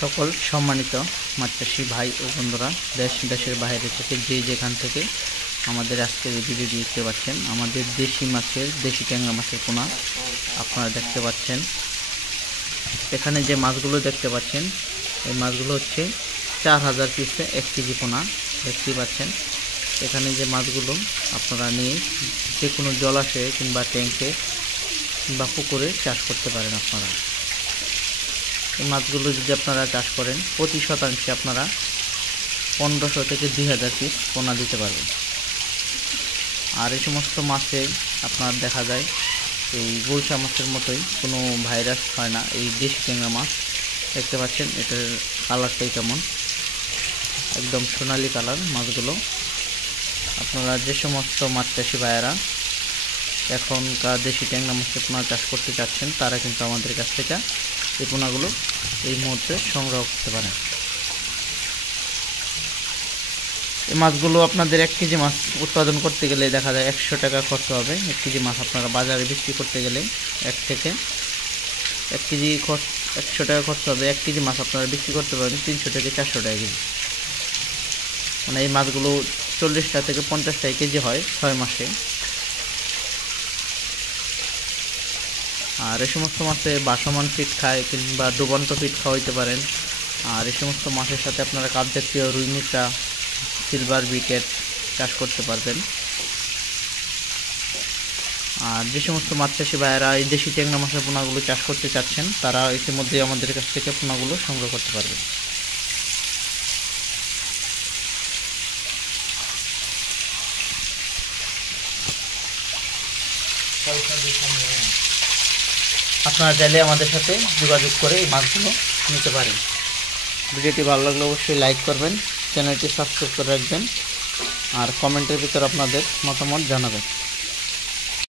সকল সম্মানিত মাছ চাষি ভাই ও বন্ধুরা, দেশ দেশের বাইরে থেকে যে যেখান থেকে আমাদের আজকের এই ভিডিও দেখতে পাচ্ছেন, আমাদের দেশি ট্যাংরা মাছের পোনা আপনারা দেখতে পাচ্ছেন। এখানে যে মাছগুলো দেখতে পাচ্ছেন, এই মাছগুলো হচ্ছে 4000 পিসে 1 কেজি পোনা দেখতে পাচ্ছেন। এখানে যে মাছগুলো আপনারা নিয়ে যে কোনো জলাশয়ে কিংবা ট্যাঙ্কে কিংবা পুকুরে চাষ করতে পারেন। আপনারা এই মাছগুলো যদি আপনারা চাষ করেন, প্রতি শতাংশে আপনারা 1500 থেকে 2000 পিস পোনা দিতে পারবেন। আর এই সমস্ত মাছে আপনার দেখা যায় এই গুলশা মাছের মতোই কোনো ভাইরাস হয় না। এই দেশি ট্যাংরা মাছ দেখতে পাচ্ছেন, এটার কালারটাই কেমন, একদম সোনালি কালার মাছগুলো। আপনারা যে সমস্ত মাছ চাষি ভাইয়েরা এখনকার দেশি ট্যাংরা মাছের পোনা চাষ করতে চাচ্ছেন, তারা কিন্তু আমাদের কাছ থেকে এই পোনাগুলো এই মুহূর্তে সংগ্রহ করতে পারেন। এই মাছগুলো আপনাদের 1 কেজি মাছ উৎপাদন করতে গেলে দেখা যায় 100 টাকা খরচ হবে। 1 কেজি মাছ আপনারা বাজারে বিক্রি করতে গেলে 1 কেজি 100 টাকা খরচ হবে। 1 কেজি মাছ আপনারা বিক্রি করতে পারেন 300 থেকে 400 টাকা কেজি। মানে এই মাছগুলো 40টা থেকে 50টা কেজি হয় 6 মাসে। আর এই সমস্ত মাছে বাসমান ফিট খায় কিংবা ডুবন্ত ফিট খাওয়াইতে পারেন। আর এই সমস্ত মাছের সাথে আপনারা কাপ জাতীয় রুই মিচা, সিলভার বিকেট চাষ করতে পারবেন। আর যে সমস্ত মাছ চাষি ভাইয়েরা এই দেশি ট্যাংরা মাছের পোনাগুলো চাষ করতে চাচ্ছেন, তারা ইতিমধ্যে আমাদের কাছ থেকে পোনাগুলো সংগ্রহ করতে পারবেন। আপনারা চাইলে আমাদের সাথে যোগাযোগ করে এই মাছগুলো নিতে পারেন। ভিডিওটি ভালো লাগলে অবশ্যই লাইক করবেন, চ্যানেলটি সাবস্ক্রাইব করে রাখবেন আর কমেন্টের ভিতর আপনাদের মতামত জানাবেন।